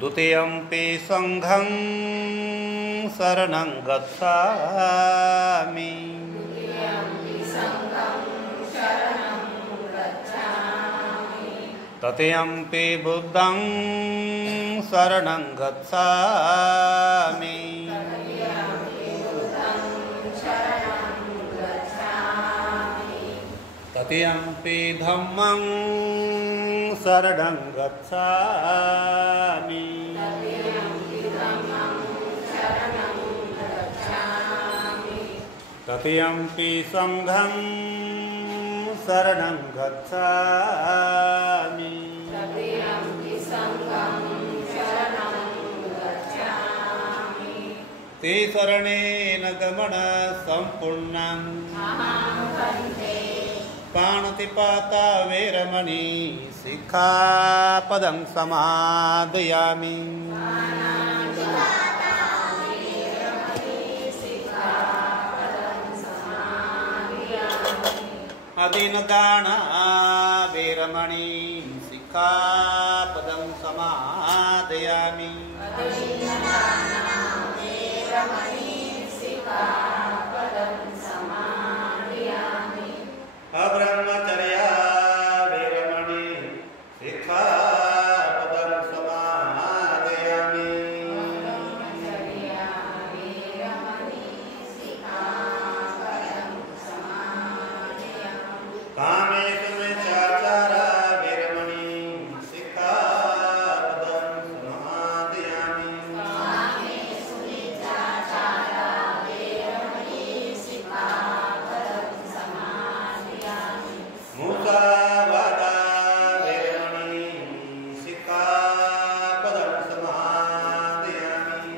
द्वितीयंपि संघं शरणं गच्छामि। तृतीयंपि बुद्धं शरणं गच्छामि। तृतीयंपि धम्मं शरणं गच्छामि। तृतीयंपि संघं शरणं गच्छामि। ते शरणेन गमन सम्पूर्णं पाणतिपाता वेरमणि सिक्खापदं समादयामि। अदीनदाना वेरमणि सिक्खापदं समादयामि। अब्रह्मचर्या वेरमणि सिक्खापदं समादयामि। कामेषु मिथ्याचारा वेरमणि सिक्खापदं समादयामि। मुसावादा वेरमणि सिक्खापदं समादयामि।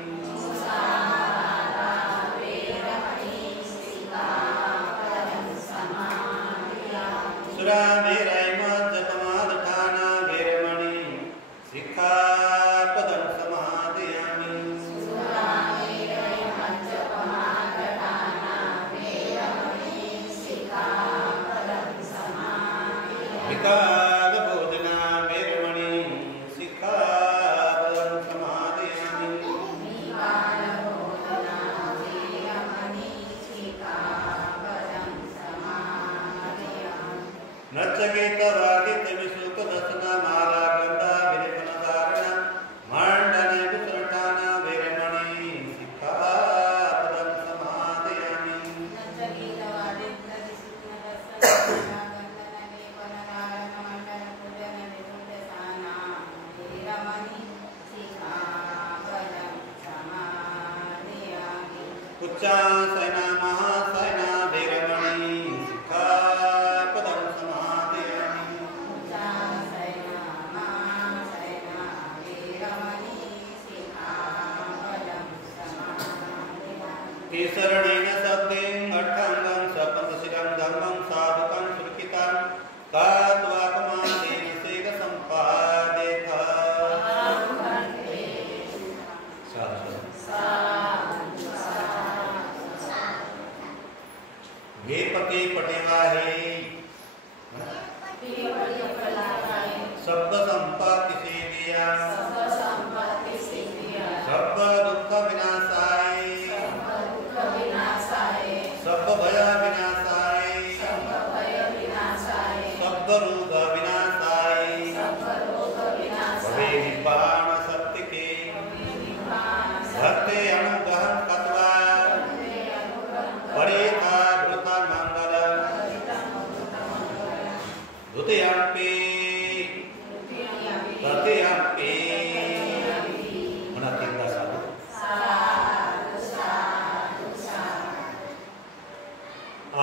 सुरामेरैमज्जपमादठाना वेरमणि सिक्खापदं समादयामि। विकालभोजना वेरमणि सिक्खापदं समादयामि। नच्चकेतवादित्यविशुकदशनमाला गन्धा विलेपनधारण माण्डने विसृष्टाना वेरमणि सिक्खापदं समादयामि। उच्चासना महासना वेरमणि सिक्खापदं समादयामि। शरणेन सद्यं अट्ठांगं सपन्तशिरं धम्मं साधुकं सुरक्षितं कात्वापमानेन सेग सम्पादेथ। हे पति पटेवाहे शब्द संपत्ति से दिया सब दुख विनाशाय सब भय विनाशाय सब रोग विनाशाय भवे निपाण सत्य के भक्ते अनुग्रहं कत्वा परेथा वृथा मंगल। द्वितीयंपि तृतीयंपि म्हणा तीनदा साधू।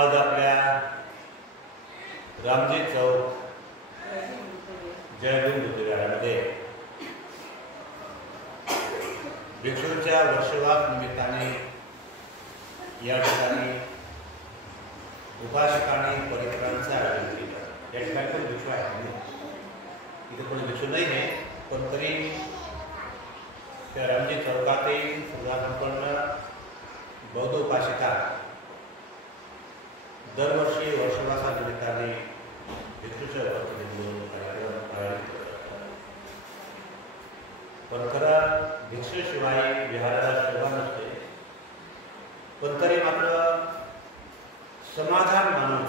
आज आपल्या रामजी चौक जयगुरु बुद्धविहारामध्ये भिक्षूंच्या वर्षवास निमित्ताने या ठिकाणी उपासकांनी परिक्रांचं आयोजन केलं। या ठिकाणी पण भिक्षू आहेत, इथे कोणी भिक्षू नाही आहे, पण तरी त्या रामजी चौकातील सुधासंपन्न बौद्ध उपासिका दरवर्षी वर्षवासानिमित्ताने भिक्षूच्या उपस्थितीत कार्यक्रम आयोजित करतात. पण खरं भिक्षूशिवाय विहाराला शोभा नसते. पण तरी मात्र समाधान मानून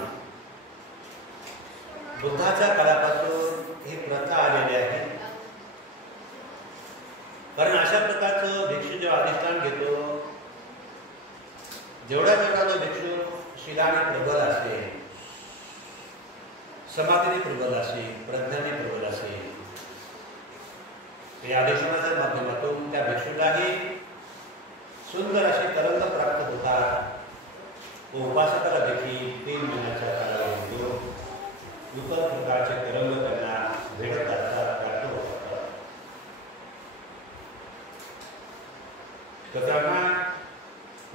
बुद्धाच्या काळापासून ही प्रथा आलेली आहे. कारण अशा प्रकारचं भिक्षू जेव्हा अधिष्ठान घेतो, जेवढा तो भिक्षू शिलाने प्रबल असेल, समाधीने प्रबल असेल, प्रज्ञाने प्रबल असेल, या अधिष्ठानाच्या माध्यमातून त्या भिक्षूलाही सुंदर असे तरंग प्राप्त होतात. व उपासकाला देखील 3 महिन्याच्या कालावधीत विविध प्रकारचे तरंग त्यांना भेटत असतात, प्राप्त होतात. तर त्यांना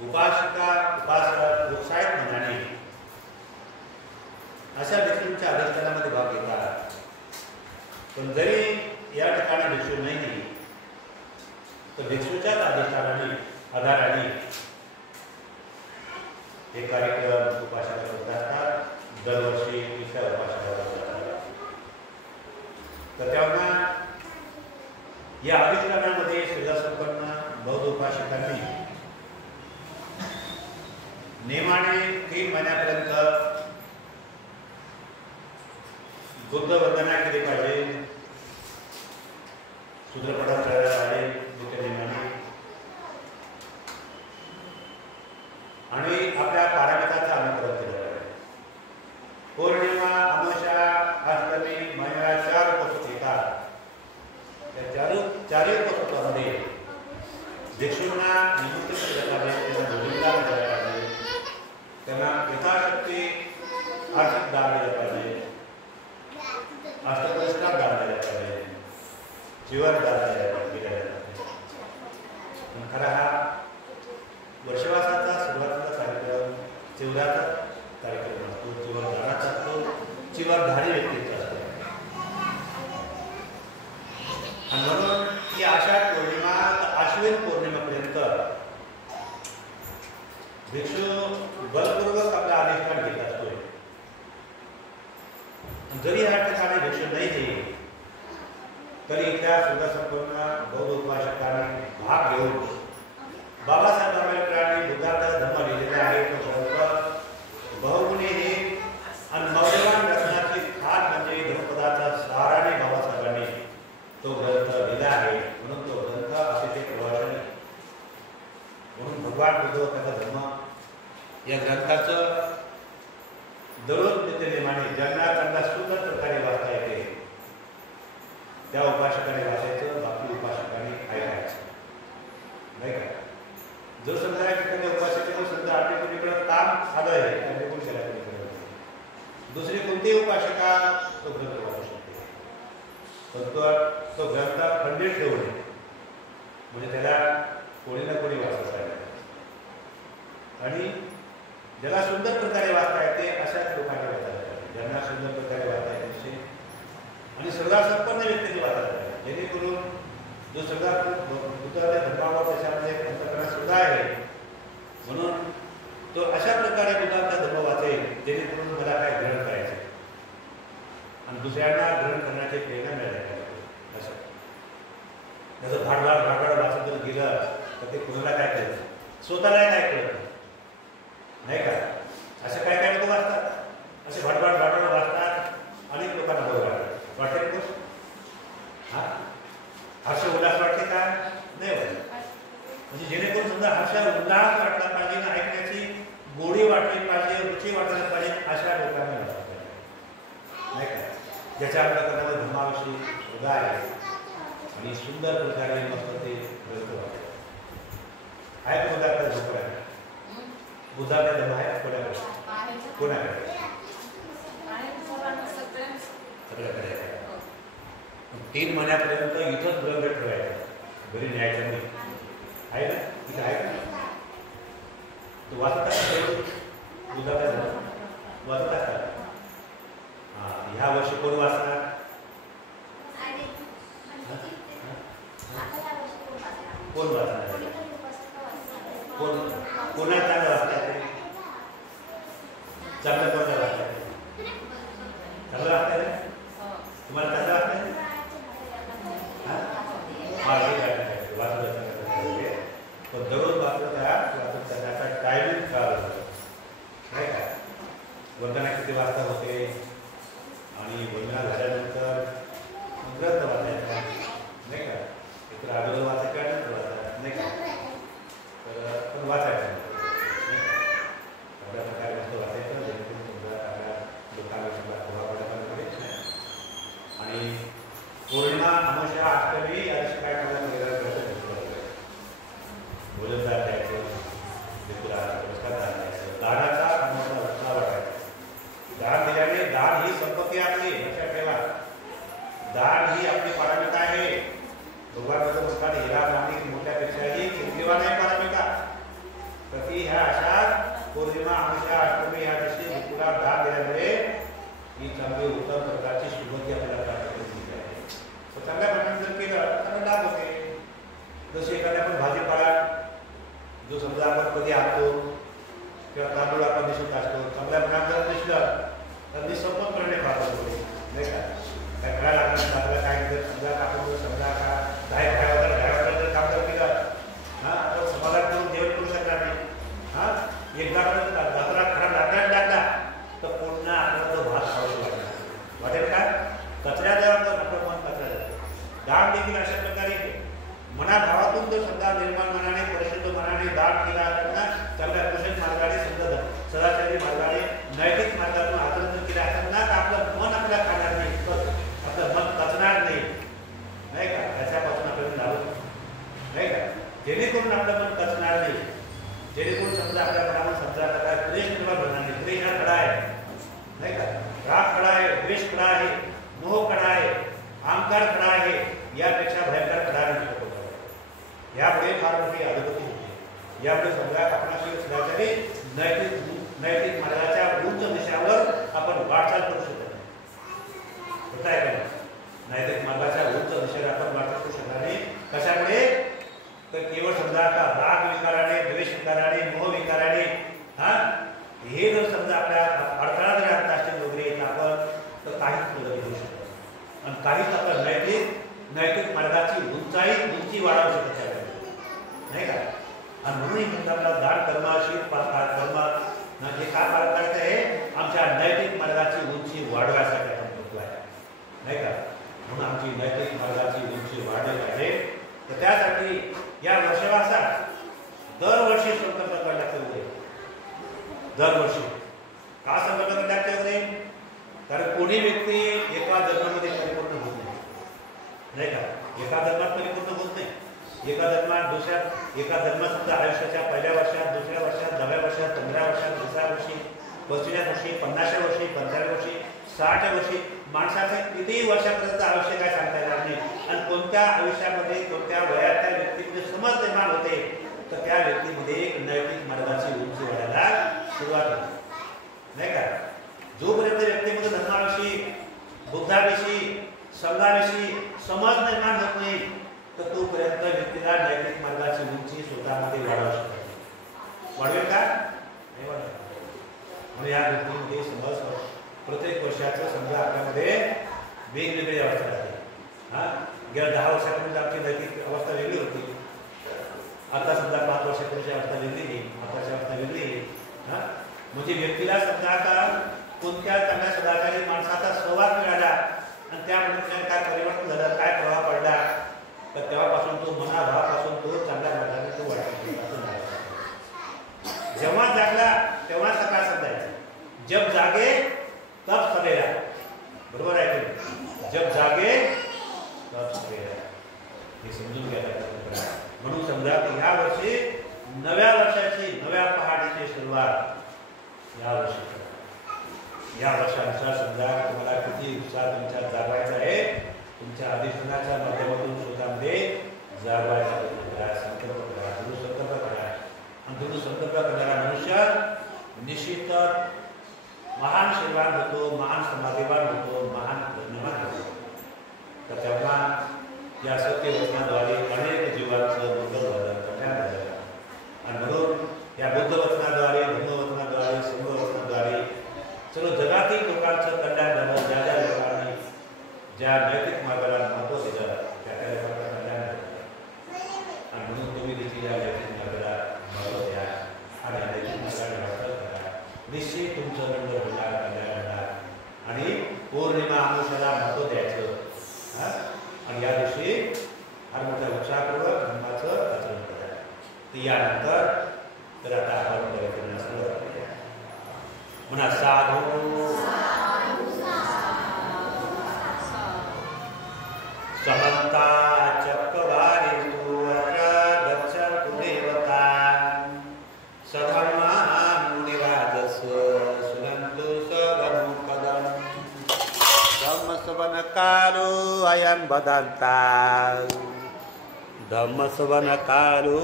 उपासका उपासक उत्साहित मनाने अशा भिक्षूंच्या अधिष्ठानामध्ये भाग घेतात. पण जरी या ठिकाणी भिक्षू नाही, तर भिक्षूच्याच अधिष्ठानाने आधाराने हे कार्यक्रम उपासका करत असतात. दरवर्षी दुसऱ्या उपासका करतात. तर तेव्हा या अधिष्ठानामध्ये श्रीदासंपन्न बौद्ध उपासकांनी नेमाने 3 महिन्यापर्यंत बुद्ध वंदना केली पाहिजे, सूत्रपठण करायला पाहिजे बुद्ध नेमाने, आणि आपल्या पारामिताचं अनुकरण केलं पाहिजे. पौर्णिमा, अमावस्या, अष्टमी, महिन्याला 4 उपस्थित येतात. त्या चारही उपस्थितांमध्ये भिक्षूंना निमंत्रित केलं पाहिजे, त्यांना भोजनदान केलं पाहिजे, त्यांना यथाशक्ती आर्थिक दान दिलं पाहिजे, अष्टपुरस्कार दान दिलं पाहिजे, जीवन दान दिलं पाहिजे. खरा हा वर्षवासाचा सुरुवातीचा कार्यक्रम चिवराचा कार्यक्रम असतो, चिवरदाराचा असतो, चिवरधारी व्यक्तीचा असतो. आणि म्हणून ही आषाढ पौर्णिमा आश्विन पौर्णिमेपर्यंत भिक्षू बलपूर्वक आपला अधिष्ठान घेत असतोय. जरी या ठिकाणी भिक्षू नाही येईल, तरी इथल्या सुद्धा बौद्ध उपासकांनी भाग घेऊन बाबासाहेब आंबेडकरांनी बुद्धाचा धम्म लिहिलेला आहे. तो ग्रंथ बहुगुणी हे आणि मौल्यवान रत्नाची खात म्हणजे धर्मपदाचा साराने बाबासाहेबांनी तो ग्रंथ लिहिला आहे. म्हणून तो ग्रंथ अतिशय प्रभावशाली. म्हणून भगवान बुद्ध त्याचा धर्म या ग्रंथाचं दररोज नित्यनेमाने ज्यांना त्यांना सुंदर प्रकारे वाचता येते त्या उपासकाने वाचायचं, बाकी उपासकाने ऐकायचं, नाही का? जो समजा एखाद्या उपासकेला समजा आपल्या कुणीकडे काम आलं आहे, त्याने कोण केला कुणीकडे, दुसरी कोणतीही उपासका तो ग्रंथ वाचू शकते. पण तो ग्रंथ खंडित ठेवू नये, म्हणजे त्याला कोणी ना कोणी वाचत आहे. आणि ज्याला सुंदर प्रकारे वाचता येते अशाच लोकांना वाचायला पाहिजे, ज्यांना सुंदर प्रकारे वाचता येते आणि सगळा संपन्न व्यक्तीने वाचायला पाहिजे, जेणेकरून जो सगळा बुद्धाच्या धर्मावर त्याच्यामध्ये अंतःकरण सुद्धा आहे. म्हणून तो अशा प्रकारे बुद्धाचा धर्म वाचेल जेणेकरून मला काय ग्रहण करायचे आणि दुसऱ्यांना ग्रहण करण्याची प्रेरणा मिळायला पाहिजे. असं त्याचं भाडभाड वाचत जर गेलं तर ते कुणाला काय कळतं, स्वतःला काय कळतं नाही का? असं काय काय लोक वाचतात, असे भाडभाड वाचतात, अनेक लोकांना बरोबर वाटते खुश. हा हर्ष उल्हास वाटते का? नाही वाटत. म्हणजे जेणेकरून समजा हर्ष उल्हास वाटला पाहिजे ना, ऐकण्याची गोडी वाटली पाहिजे, रुची वाटायला पाहिजे, अशा लोकांना वाटलं पाहिजे, नाही का? ज्याच्या अंतःकरणामध्ये धर्माविषयी श्रद्धा आहे आणि सुंदर प्रकारे मस्त ते ग्रंथ वाटते. आहे का बुद्धाकडे धर्म आहे? बुद्धाकडे धर्म आहे कोणाकडे? कोणाकडे? सगळ्याकडे. 3 महिन्यापर्यंत इथंच ग्रंथ ठेवायचं, घरी न्यायचं नाही, आहे ना? इथं आहे का? तो वाचत असतात बुद्धाचा धर्म वाचत असतात. ह्या वर्षी कोण वाचणार? कोण वाचणार? कोण कोणाला चांगलं वाचतात? चांगलं चांगलं वाटतंय ना? तुम्हाला चांगलं वाटतंय? पण दररोज वाचलं त्याचा टायमिंग खराब होतो नाही का? वंदना किती वाजता होते आणि वंदना झाल्यानंतर ग्रंथ वाचायचा नाही का? इतर अगोदर वाचायचा नंतर वाचायचा नाही का? तर पण वाचायचं नाही का? एवढ्या प्रकारे मस्त वाचायचं जेणेकरून समजा आपल्या लोकांना समजा प्रभाव पडायला मिळेल. आणि पौर्णिमा अमावस्या अष्टमी या दिवशी काय करायला भोजनदार द्यायचं, मित्राला पुरस्कार द्यायचं, दानाचा अनुभव रचना वाटायचा. दान दिल्याने दान ही संपत्ती आपली लक्षात ठेवा. दान ही आपली पारमिता आहे. भगवान म्हणतात हिरा माणिक मोठ्यापेक्षाही किंवा नाही पारमिता. प्रति ह्या अशा पौर्णिमा अमावस्या अष्टमी या दिवशी मित्राला दान दिल्यामुळे ही चांगली उत्तम प्रकारची श्रीमती आपल्याला प्राप्त केली आहे. चांगल्या प्रकारे जर केलं तर लाभ होते. जसे एखाद्या आपण भाजीपाला जो समजा आपण कधी आणतो किंवा तांदूळ आपण दिसत असतो, चांगल्या प्रकारे जर दिसलं तर निसंपतपणे खातो नाही का? काय करायला लागणार आपल्याला काय जर समजा आपण समजा का ढायवादर जर काम जर केलं तर समाधान करून जेवण करू शकणार नाही. एकदा दादरा खराब लागला तर पुन्हा आपल्याला तो भात खाऊ लागणार वाटेल का? कचऱ्यावर आपलं मन कचरा जातं. दान देखील अशा प्रकारे मनाभावातून जर समजा निर्माण मनाने परिशुद्ध मनाने दान केला त्यांना चांगल्या कुशल मार्गाने समजा सदाचारी मार्गाने नैतिक मार्गातून आचरण जर केलं त्यांना आपलं मन आपल्याला खाणार नाही, आपलं मन कचणार नाही नाही का? त्याच्यापासून आपल्याला लावत नाही का? जेणेकरून आपलं मन कचणार नाही, जेणेकरून समजा आपल्या मनावर समजा काय क्लेश निर्माण होणार नाही. क्लेश हा खडा आहे नाही का? राग खडा आहे, द्वेष खडा आहे, मोह खडा आहे, अहंकार खडा आहे. यापेक्षा भयंकर खडा नाही. यापुढे फार मोठी अधोगती होते. यापुढे समजा आपणाशी सदाचारी नैतिक मार्गाच्या उंच दिशेवर आपण वाटचाल करू शकत नाही. होत आहे का? नैतिक मार्गाच्या उंच दिशेवर आपण वाटचाल करू शकणार नाही. कशामुळे? तर केवळ समजा आता राग विकाराने, द्वेष विकाराने, मोह विकाराने हे जर समजा आपल्या अडथळा जर आणत असतील वगैरे आपण तर काहीच प्रगती होऊ शकत आणि काहीच आपलं नैतिक मार्गाची उंची वाढवू शकत नाही का? आणि म्हणून म्हणतात दान कर्म शीत कर्म हे काय पालन करायचं आहे? आमच्या नैतिक मार्गाची उंची वाढवायसाठी आपण करतो आहे नाही का? म्हणून आमची नैतिक मार्गाची उंची वाढली पाहिजे. तर त्यासाठी या वर्षवासात दरवर्षी संकल्प करायला लागते. दरवर्षी का संकल्प करायला लागते? कारण कोणी व्यक्ती एका जन्मामध्ये परिपूर्ण होत नाही का? एका जन्मात परिपूर्ण होत नाही. एका जन्मात एका जन्मात समजा आयुष्याच्या पहिल्या वर्षात, दुसऱ्या वर्षात, 10व्या वर्षात, 15व्या वर्षात, 20व्या वर्षी, 25व्या वर्षी, 50व्या वर्षी, 55व्या वर्षी, 60व्या वर्षी माणसाचं कितीही वर्षापर्यंत आयुष्य काय सांगता येणार नाही. आणि कोणत्या आयुष्यामध्ये कोणत्या वयात त्या व्यक्तीमध्ये समज निर्माण होते तर त्या व्यक्तीमध्ये एक नैतिक मार्गाची उंची वाढायला सुरुवात होते नाही का? जोपर्यंत व्यक्तीमध्ये धर्माविषयी, बुद्धाविषयी, संघाविषयी समज निर्माण होत नाही तर तोपर्यंत व्यक्तीला नैतिक मार्गाची उंची स्वतःमध्ये वाढवू शकते. वाढवेल का? नाही वाढवेल. म्हणून या गोष्टीमध्ये समज प्रत्येक वर्षाचं समजा आपल्यामध्ये वेगवेगळी अवस्था राहते. गेल्या 10 वर्षापूर्वी आमची नैतिक अवस्था वेगळी होती. आता समजा 5 वर्षापूर्वीची अवस्था वेगळी नाही, आताची अवस्था वेगळी आहे. म्हणजे व्यक्तीला समजा आता कोणत्या चांगल्या सदाचारी माणसाचा सहवास मिळाला आणि त्यामुळे काय परिवर्तन झालं, काय प्रभाव पडला तर तेव्हापासून तो मनाभावापासून तो चांगल्या मार्गाने तो वाटतो. जेव्हा जागला तेव्हा सकाळ समजायचं. जब जागे तब सवेरा. बरोबर आहे की? जब जागे तब सवेरा हे समजून घ्यायला. म्हणून समजा की ह्या वर्षी नव्या वर्षाची, नव्या पहाटेची सुरुवात या वर्षी. या वर्षानुसार समजा तुम्हाला किती उत्साह तुमच्या जागवायचा आहे, तुमच्या अधिष्ठानाच्या माध्यमातून स्वतःमध्ये जागवायचा संकल्प करा, दृढ संकल्प करा. आणि दृढ संकल्प करणारा मनुष्य निश्चितच महान सेवान होतो, महान समाधीवान होतो, महान धन्यवान होतो. तर तेव्हा या सत्य वचनाद्वारे अनेक जीवांचं मंगल झालं, कल्याण झालं. आणि म्हणून या बुद्ध वचनाद्वारे, धम्म वचनाद्वारे, संघ वचनाद्वारे सर्व जगातील लोकांचं कल्याण झालं. ज्या नैतिक मार्गाला महत्त्व दिलं त्या लोकांना कल्याण झालं. आणि म्हणून तुम्ही देखील या नैतिक मार्गाला महत्त्व द्या आणि नैतिक मार्गाने वाटलं करा. निश्चित तुमचं नंबर होणार, कल्याण होणार. आणि पौर्णिमा अमावस्येला महत्त्व द्यायचं. आणि या दिवशी फार मोठ्या उत्साहपूर्वक धर्माचं आचरण करा. यानंतर तर आता आपण करण्यास सुरुवात करूया. म्हणा साधू समंता चक्रवारिषु अत्र गच्छन्तु देवता सधर्मान् मुनिराजस्व शृण्वन्तु सगमुखदम् धम्मश्रवणकालो अयं वदन्ता धम्मश्रवणकालो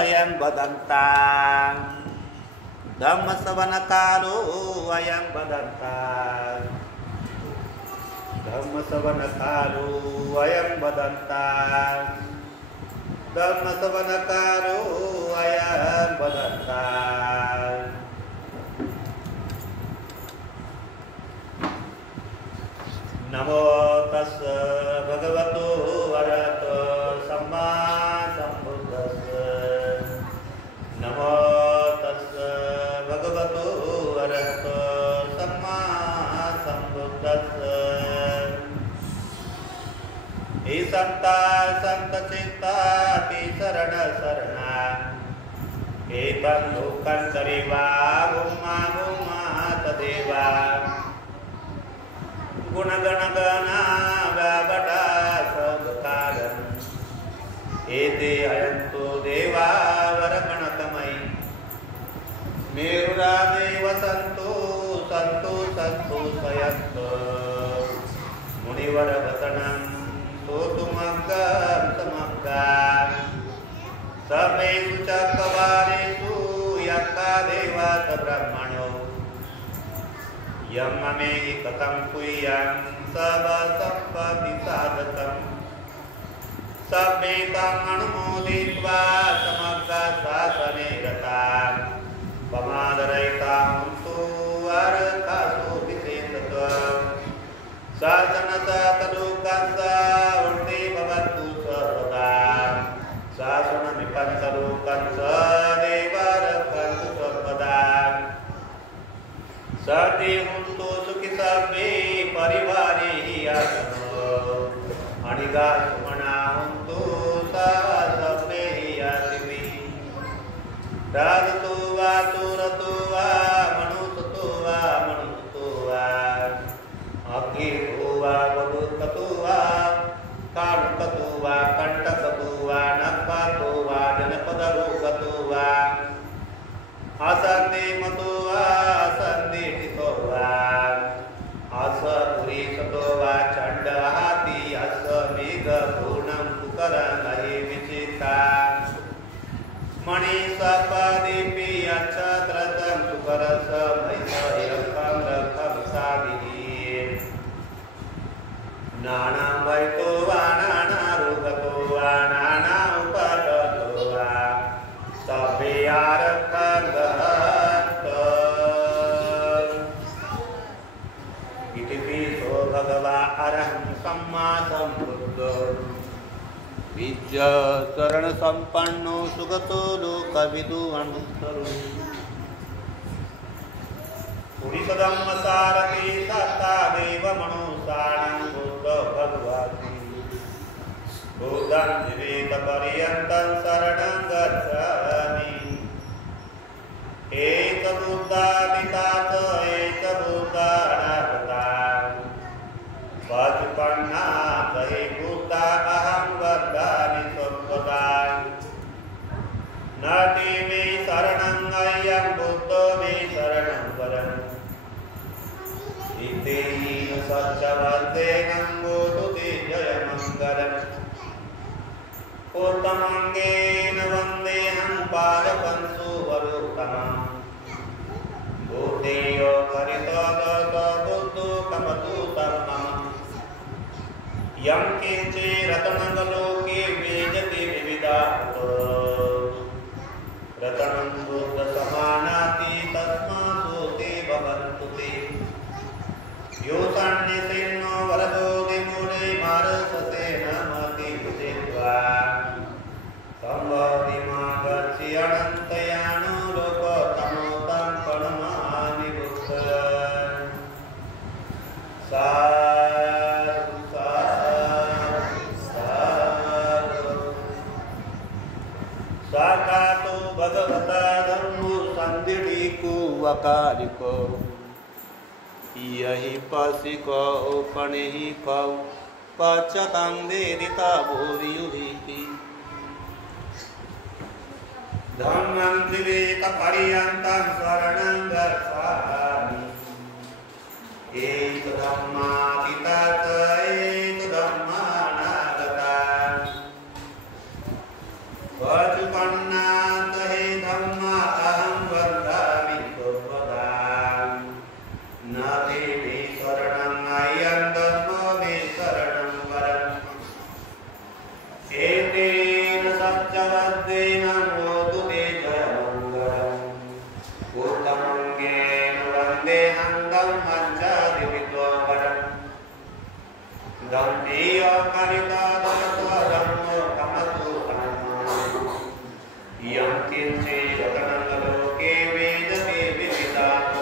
अयं वदन्ता धम्मश्रवणकालो अयं वदन्ता धम्मश्रवणकालो अयं वदन्ता धम्मश्रवणकालो अयं वदन्ता. नमो तस्स भगवतो अरहतो सम्मा सम्बुद्धस्स नमो तस्स भगवतो अरहतो सम्मा सम्बुद्धस्स. हे संता संत चित्ता ती शरण शरणा एतं लोकांतरिवा उम्मा उम्मा तदेवा गुणगणगणा व्यापटा सदकारण एते अयंतो देवा वरगणतमयी मेरुरादेव संतो संतो संतो सयंतो मुनिवर वतनं सोतुमग्गं समग्गं समेषु चक्रवारेषु यक्का देवास ब्रह्मणो यं ममेहि कथं कुर्यां सर्वसम्पदि साधकं समेतं अनुमोदित्वा समग्र शासने रतां पमादरहितां तु अर्कासु विशेषतः शासनसतलोकस्य उन्ति भवन्तु सर्वदा शासननिपन्तलोकस्य देवरक्षन्तु सर्वदा. सति हुन्तु सुखि सर्वे परिवारे आसनो अणिगा सुमना हुन्तु सर्वे आसिवि राजतो वा सुरतो वा मनुष्यतो वा मनुष्यतो वा अग्नितो वा वधूकतो वा कालुकतो वा कंटकतो वा नखपातो वा जनपदरोगतो वा असन्निमतो वा असन्निठितो वा असपुरीशतो वा चण्डहाति असमेघपूर्णं कुकरङ्गये विचिता मणिसपदीपि अक्षत्रतं सुकरस महिषयकं रखं साधिः नानां वैतो वा नानारुगतो वा नाना उपगतो वा सभे आरक्षं इति पितो भगवा अरहं सम्मा सम्बुद्धो विद्य शरण संपन्नो सुगतो लोकविदु अनुत्तरो पुरीसधम्म सारथि सत्ता देव मनुसानं बुद्ध भगवति बुद्धं जीवित पर्यन्तं शरणं गच्छामि. एक बुद्धादितात एक बुद्धानागता पचपन्ना कहि बुद्धा अहं वदामि सर्वदा नति मे शरणं अयं बुद्धो मे शरणं वरम् इत्येन सच्चवन्तेनं बोधुते जयमङ्गलम् उत्तमङ्गेन वन्देऽहं पादपं सुवरोत्तमम् बुद्धेयो हरितगत बुद्धो कमतु तन्मम यं किञ्चिरतमङ्गलोके वेजति विविधाः रतनं बुद्धसमानाति तस्मात् ते भवन्तु ते यो सन्निसिन्नो वरदो दिमुने कारिको यही पसिको पणिहि कौ पच्यतां वेदिता भूरियुधिकी धम्मं त्रिवेद पर्यन्तं शरणं गच्छामि एतद्धम्मातीतत् एतद्धम्मानागता वचुपन्नाथ हे धम्मा अहं वदामि सर्वदा न ते मे शरणं अयं धम्मो मे शरणं वरम् एतेन सत्यवद्वेन मोतु ते जयमङ्गलम् उत्तमङ्गेन वन्देऽहं धम्मं च दिवित्ववरम् दन्तेय करितादत्तधम्मो कमतु यं किञ्चिदतनं लोके वेदते विदितात्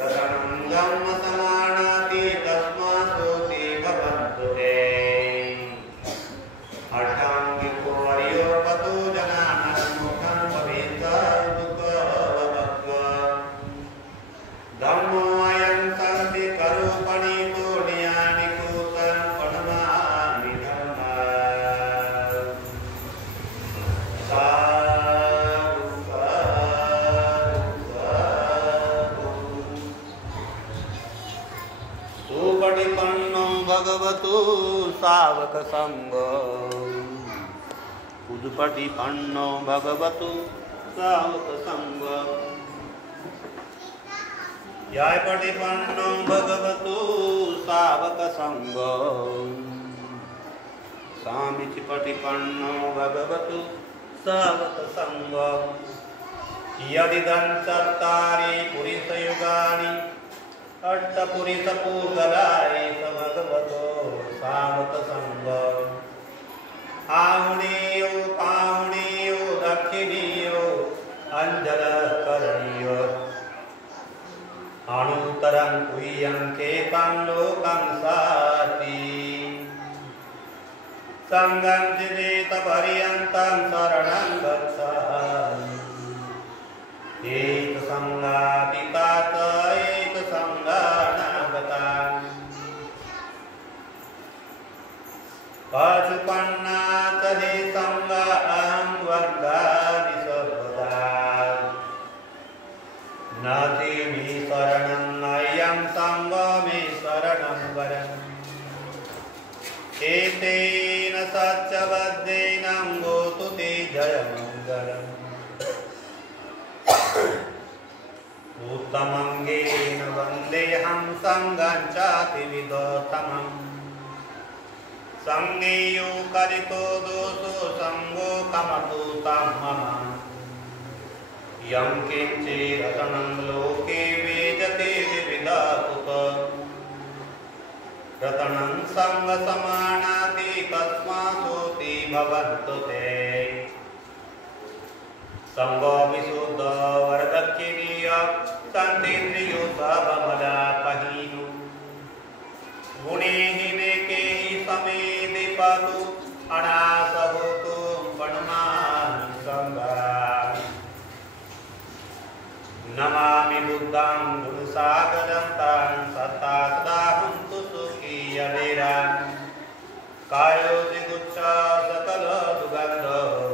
रतनं धम्म समानाति तस्मात् ते भवन्तु ते अष्टाङ्गिको हरियोपतो जनानां मुखं भवेत् धम्मो अयं सन्ति करूपणितो नियानि कूतं प्रणमामि धम्मं साधु साधु साधु सुपटिपन्नो भगवतो सावकसङ्गः उदुपटिपन्नो भगवतो सावकसङ्गः यायपटिपन्नो भगवतो सावकसङ्गः सामिचिपटिपन्नो भगवतो सावकसङ्गः यदिदं चत्तारि पुरुषयुगानि अष्टपुरुषपूर्वलाय भगवतो सावकसङ्गः आहुणीयो पाहुणीयो दक्षिणीयो अञ्जलकरणीयो अणुतरं कुह्यं केतं लोकं साति संगं जिवेत पर्यन्तं शरणं गच्छामि एकसङ्गातीतात् एकसङ्गानागता पशुपन्नाथ हे संग अहं वदामि सर्वदा न ते मे शरणं अयं संग मे शरणं वरम् एतेन सत्यवद्वेन गोतु ते जयमङ्गलम् उत्तमङ्गेन वन्देऽहं सङ्गं चातिविदोत्तमम् संगेयो करितो दोषो संगो कमतु तं मम यं किञ्चिदतनं लोके वेदते विविधकुत रतनं संगसमानाति तस्मात् भवन्तु ते संगो विशुद्ध वरदक्षिणीय सन्तीन्द्रियो सबमदापहीनो गुणेहि नेकेहि समे दीपतु अनासभूतो प्रणमामि संगं नमामि बुद्धं गुरुसागरं तं सत्ता सदा हन्तु सुखी अवेरान् कायो जिगुच्छ सकल दुर्गन्ध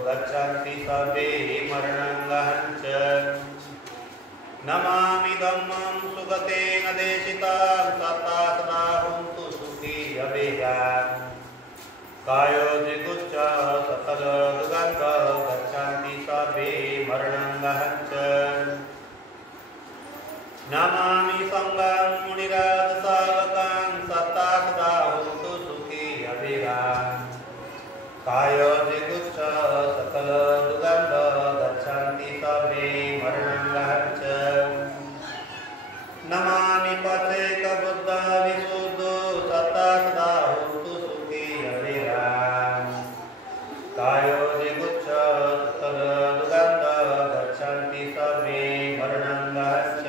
गच्छन्ति सर्वे मरणं गहञ्च नमामि धम्मं सुगतेन देशितं सत्ता सदा हन्तु सुखी अवेरान् कायो जिगुच्छ सकल दुर्गन्ध गच्छन्ति सर्वे मरणं गहञ्च नमामि संगं मुनिराज सावकं सत्ता सदा हन्तु सुखी अवेरान् कायो जिगुच्छ सकल दुर्गन्ध गच्छन्ति सर्वे मरणं गहञ्च नमामि पथेक बुद्ध विशुद्धो सत्ता सदा हन्तु सुखी अवेरान् कायो जिगुच्छ सकल दुर्गन्ध गच्छन्ति सर्वे मरणं गहञ्च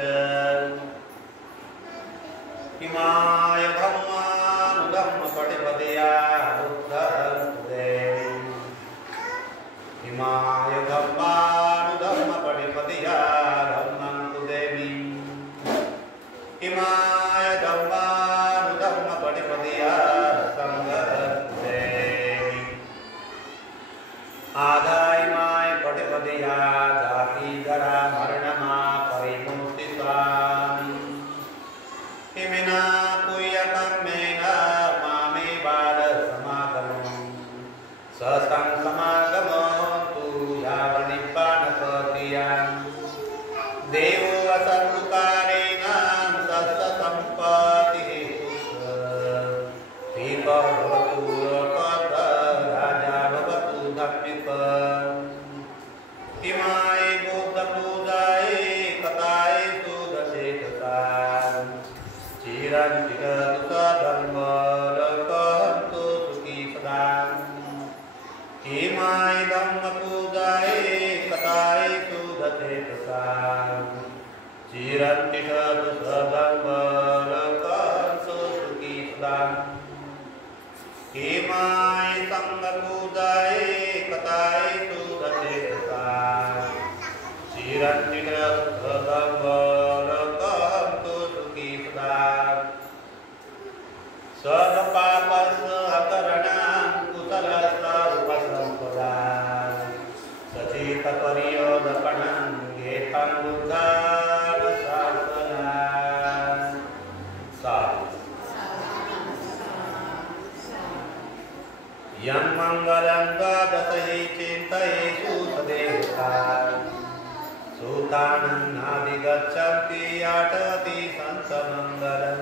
इमाय धम्मानुधम्मपटिपदया बुद्धन्तु ते इमाय धम्मानुधम्मपटिपदया इमाय धम्मानुधम्मपटिपदया संगते आदाय माय पटिपदया जाति जरा मरणमा परिमुक्तिस्वामी हिमिना पुयकम्मेन मामे बाल समागमम् ससं समागमं तु यावनिब्बाणपतियाम् देवो असन्तुकारेण सत्सम्पत्तिः दीपो भवतु लोकत्र राजा भवतु धम्मिक इमाय बुद्धपूजाय कथाय सुदशेतसा चिरञ्चिरतु सधर्मो लोकन्तु सुखी सदा इमाय धम्मपूजाय कथाय सुदशेतसा चिरञ्चिरतु सधर्मो लोकन्तु सुखी सदा इमाय संඝपूजाय कथाय सुदशेतसा चिरञ्चिरतु सधर्मो लोकन्तु सुखी सदा सर्वपापसहकरणां कुशलसर्वसम्पदा सचेतपर्योदकणं गेतं बुद्धानुशासना यन्मङ्गलं द्वादशैः चिन्तयेषु सदेवता सूतानन्नादिगच्छन्ति अटति सन्तमङ्गलम्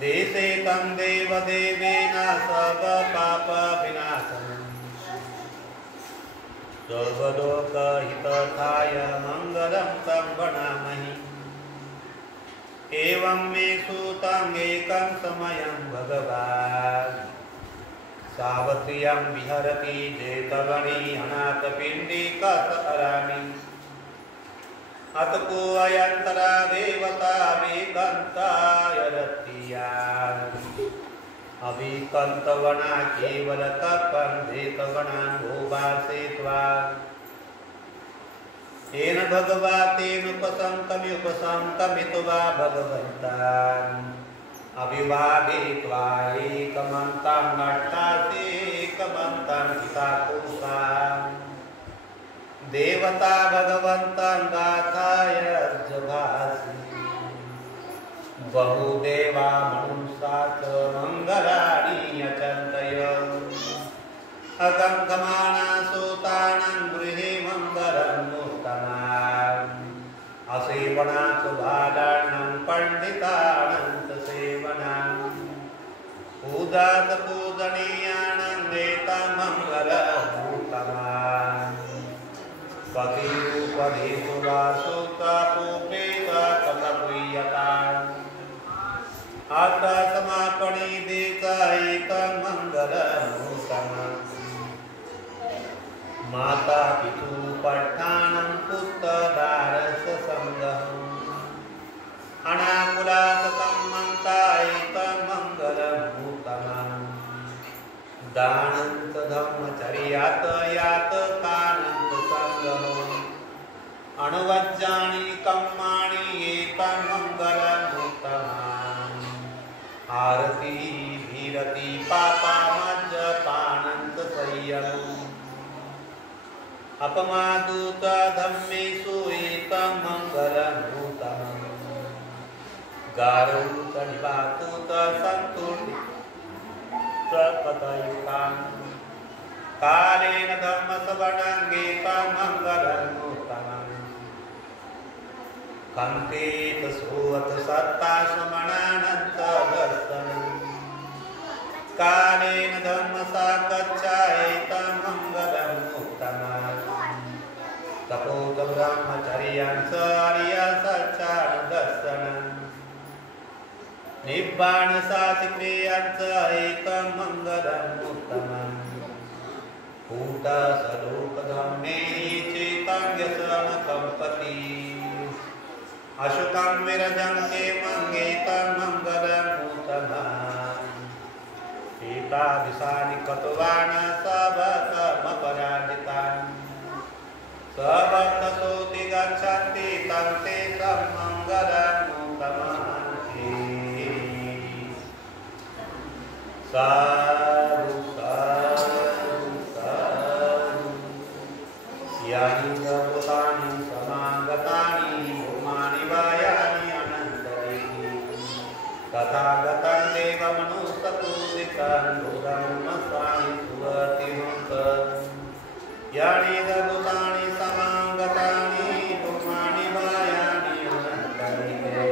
देशे तं देवदेवेन सर्वपापविनाशनम् सर्वलोकहिताय मङ्गलं तं वदामहि एवं मे सूतं एकं समयं भगवान् सावत्र्यं विहरति जेतवनी अनाथपिण्डिकसहरामि अतको अयन्तरा देवता विकन्ताय रत्या अविकन्तवना केवलतपं जेतवनां भूभासेत्वा येन भगवतेनुपसन्तमित्वा भगवन्तान् अभिवादित्वा एकमन्तं नट्टासेकमन्तं हिताकुशान् देवता भगवन्तं गाथाय जभासि बहुदेवा मनुष्या च मङ्गलानि अचन्तय अगमगमाना सूतानां गृहे मङ्गलं नूतनाम् असेवनात् बालानां पण्डितानां सेवनाम् पूजातपूजनीयानां नेतमङ्गलभूतमान् पतिरूपधेषु वा सूतापूपेत कथप्रियताम् अत्र समापणी देशैतं मङ्गलभूतमान् माता पितु पट्टानं पुत्रदारससङ्गहम् अनाकुलासतं मन्तायितं मङ्गलभूतमान् दानन्त धम्मचर्यात् यातकानन्त सङ्गहम् अणुवज्जानि कर्माणि एतं मङ्गलभूतमान् आरती भीरति पापामज्जपानन्त संयमम् अपमादूत धम्मेषु एतं मङ्गलभूतम् गारौत निवातुत सन्तुष्टि प्रपतयुताम् कालेन धम्मश्रवणं गीतं मङ्गलभूतम् कन्तेत सोऽथ सत्ताश्रमणानन्तदर्शनम् कालेन धम्मसाकच्छा एतं मङ्गलभूतम् तपोत ब्रह्मचर्यं च आर्यसच्चारदर्शनम् निब्बाणसातिक्रियं च एतं मङ्गलभूतम् कूटसलोकधम्मे चेतं व्यसनकम्पति अशुकं विरजं केमङ्गेतं मङ्गलभूतम् एतादृशानि कतवान् सबकमपराजितान् सर्वतसोऽति गच्छन्ति तं तेषां मङ्गलभूतम् साधु साधु साधु यानि भूतानि समागतानि भूमानि वायानि अनन्तरेति तथागतं देवमनुस्तुतितं बुद्धमस्वामि सुगतिमुक्त यानि भूतानि समागतानि भूमानि वायानि अनन्तरेति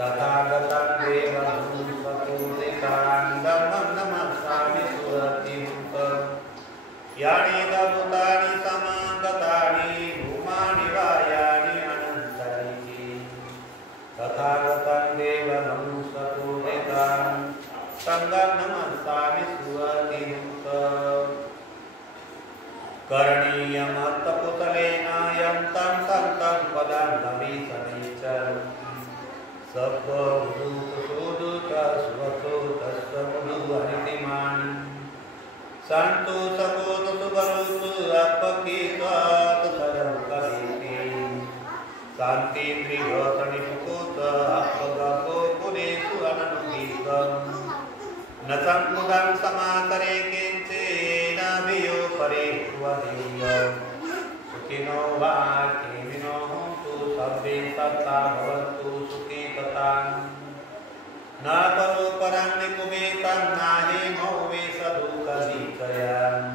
तथागतं देवमनुस्तुतितं बुद्धमस्वामि सुगतिमुक्त यानि भूतानि समागतानि भूमानि वायानि अनन्तरिति तथागतं देवमनुस्तुतितं संगमनमस्सामि सुगतिमुक्त करणीयमत्तपुतलेन यं तं पदं नवीसमीचरन् सत्त्वभूतसुदुतस्वतोतस्वमुदुहरितिमान् संतु सकोत सुबरुतु अपकीत्वात् सरं कवीति शान्तिन्द्रियोतनि सुकोत अपगपो पुरेषु अननुगीतम् न संकुदं समातरे किञ्चिन भियो परे स्वधीयम् सुखिनो वा केमिनो होन्तु सर्वे सत्ता भवन्तु सुखी तथान् न परो परं निकुबेतं नाहि मौवे सदुःखदीकयान्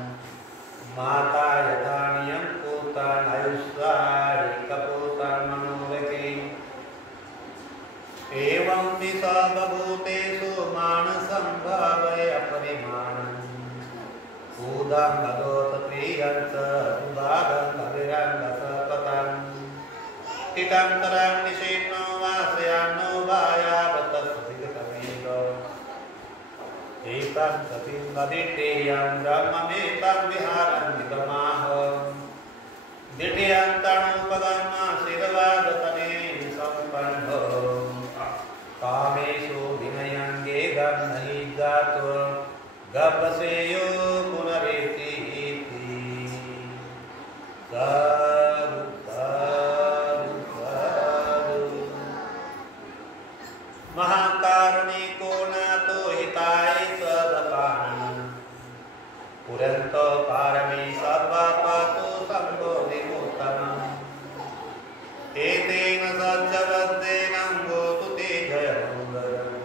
माता यथा नियं पूतान् आयुष्याणि कपूतान् मनोरके एवं विसर्वभूतेषु मानसं भावय अपरिमाणम् उदं भगवत प्रियञ्च सुभागं अविरङ्गसपतम् तितन्तरं निषेणो वासयान्नो वायावतस्थितमेव एतं सतिं वदितेयं ब्रह्ममेतं विहारं निगमाः द्वितीयन्तनुपगमाशिरवादतने सम्पन्नो कामेषु विनयङ्गे गन्धहि गातो गपसेयो पुनरेति साधु साधु साधु महाकारुणिको नातो हिताय सदपानि पुरन्तो पारमे सर्वापातो सम्बोधिमुत्तमम् एतेन सज्जवद्देन गोतु ते जयमङ्गलम्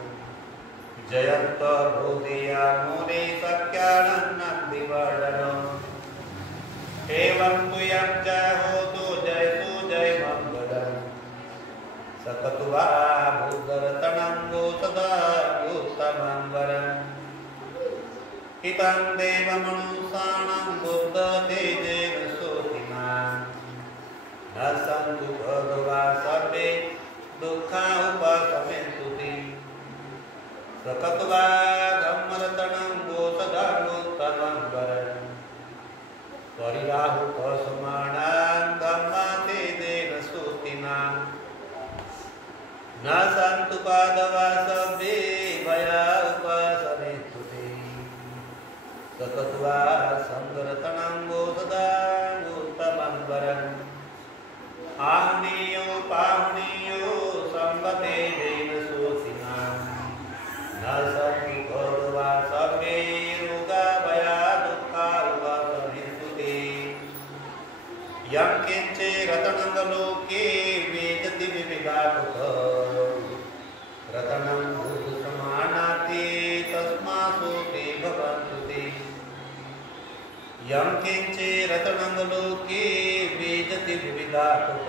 जयन्त भूतिया मुने सख्यानन्दिवर्धनम् एवं तुयं जय होतु जयतु जय मङ्गलम् सकतुवा भूगरतनं गो सदा उत्तमं वरम् हितं देवमनुसानं बुद्ध तेजेन सोतिमान् न सन्तु भगवा सर्वे दुःखा उपशमयन्तु ते सकत्वा धम्मरतनं गोसदानोत्तमं वरम् परिराहुपसमानां धम्मा ते देन स्तुतिनां न सन्तु पादवा सर्वे भया उपशमेन्तु ते सकत्वा सङ्गरतनं गोसदानोत्तमं वरम् आहनीयो पाहुनीयो संवते देन सोतिनां न सन्ति भगवा सर्वे रोगा भया दुःखा उपशमेन्तु ते यं किञ्चे रतनलोके वेदति विविधातुः रतनं भूतसमानाति तस्मासु ते भवन्तु ते यं किञ्चे रतनलोके वेदति विविधातुः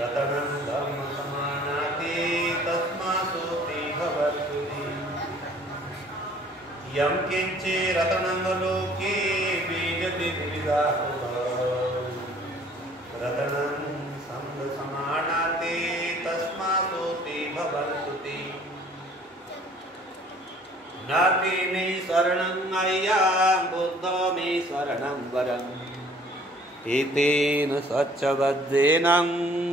रतनं धर्मसमानाति तस्मासु ते भवन्तु ते यं किञ्चे रतनलोके वेदति विविधातुः रतनं संगसमानाति तस्मासु ते भवन्तु ते नापि मे शरणं अय्यां बुद्धो मे शरणं वरम् एतेन सच्चवद्देन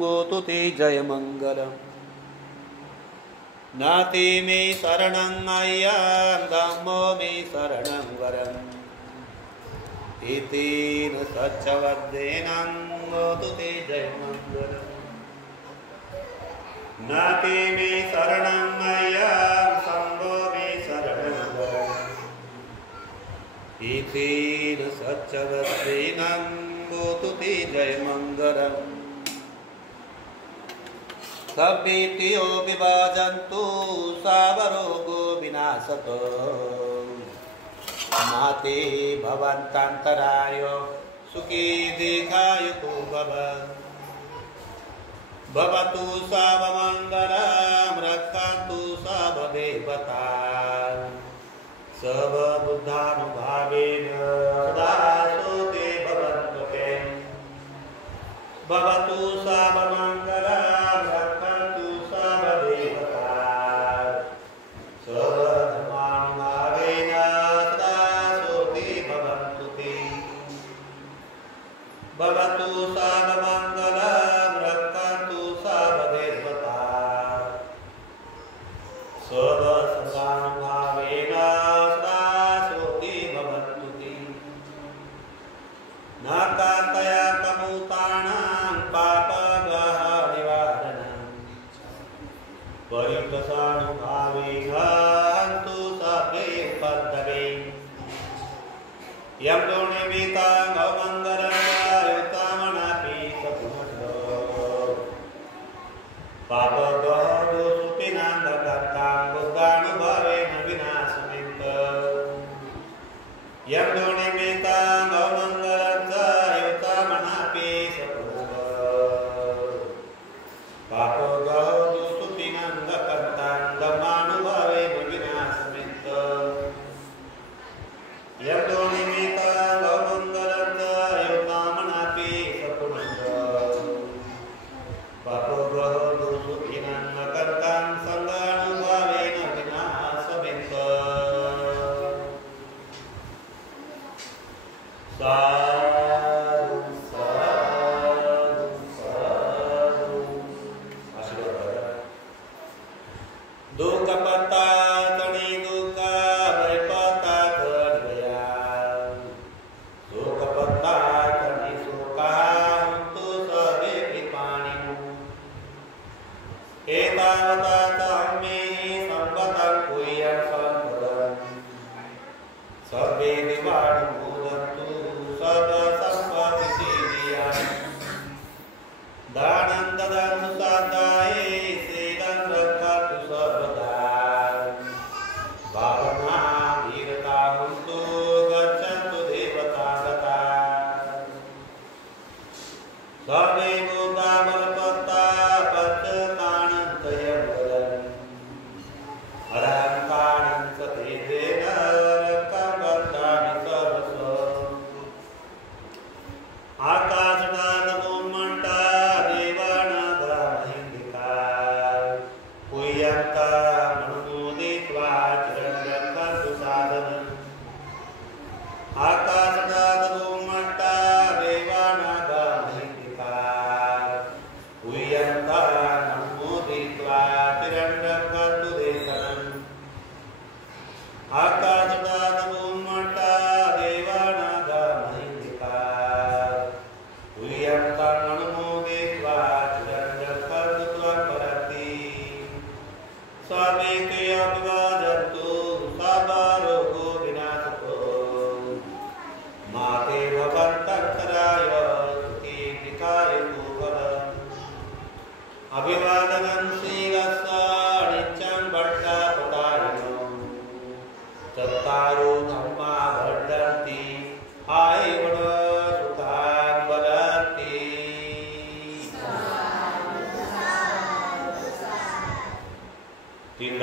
गोतु ते जयमङ्गलम् नाति मे शरणं अय्यां धम्मो मे शरणं वरम् एतेन सच्चवद्देन गोतु ते जयमङ्गलम् नाति मे शरणं अय्यां संभो मे कीर्तिर सच्चवत्रीनं भूतु ते जय मंगलम् सब्बीतियो विभाजन्तु सावरोगो विनाशतो माते भवन्तान्तराय सुखी दीर्घायुको भवतु सर्वमङ्गलं रक्षन्तु सर्वदेवता सर्वबुद्धानुभावेन सदा सुते भवन्तु ते भवतु सर्वमङ्गलं रक्षन्तु सर्वदेवता सर्वधर्मानुभावेन सदा सुते भवन्तु ते भवतु सर्वमङ्गलं रक्षन्तु सर्वदेवता सर्वसर्वानुभावेन सदा सुते भवन्तु ते न कान्तया कमुतानां पापग्रहनिवारणं परिप्रसानुभावेन हन्तु सर्वे उपद्रवे यं दोषनिमित्तं गौमङ्गलं युक्तमनापि सपुनः पापग्रहदोषोऽपिनान्दकर्तां बुद्धानुभवेन विनाशमेत यं दोषनिमित्तं गौमङ्गलं युक्तमनापि सपुनः पापग्रहदोषोऽपिनान्दकर्तां धम्मानुभवेन विनाशमेत यं दोषनिमित्तं गौमङ्गलं युक्तमनापि सपुनः पापग्रहदोषोऽपिनान्दकर्तां सङ्गानुभावेन विनाशमेत साधु साधु साधु आशीर्वाद दुःखपत्ता तणी दुःख भयपत्ता तडया शोकपत्ता तणी शोका हन्तु सर्वे कृपाणिनो एतावता तम्मे सम्पतं कुर्यां सम्पदं सर्वे दिवाणि मोदन्तु सर्वसम्पत्तिसिद्धियां दानं ददन्तु साधाये श्रीलं रक्षन्तु सर्वदा भावना धीरता हन्तु गच्छन्तु देवता गता सर्वे भूता बलपत्ता पञ्चकाणन्तयवदन् अरहङ्काणं सतेजेन रक्षामि सर्वस्व आकाशनादमुमण्डा देवानागमहिन्दिका पुय्यन्तमनुमोदित्वा चिरञ्जन्मन्तु साधनम् आकाशनादमुमण्डा देवानागमहिन्दिका पुय्यन्तमनुमोदित्वा चिरञ्जन्मन्तु देशनम् आकाशनादमुमण्डा देवानागमहिन्दिका पुय्यन्तमनुमोदित्वा चिरञ्जन्मन्तु त्वत्परति स्वामीत्वयविभाजन्तु सर्वरोगो विनाशतो माते भवन्तराय सुखीर्तिकाय भूवनम् अभिवादनं श्रीरस्य नित्यं वर्षापतारिणो चत्तारो धम्मा वर्धन्ति आयुर्न सुखान् वदन्ति तीन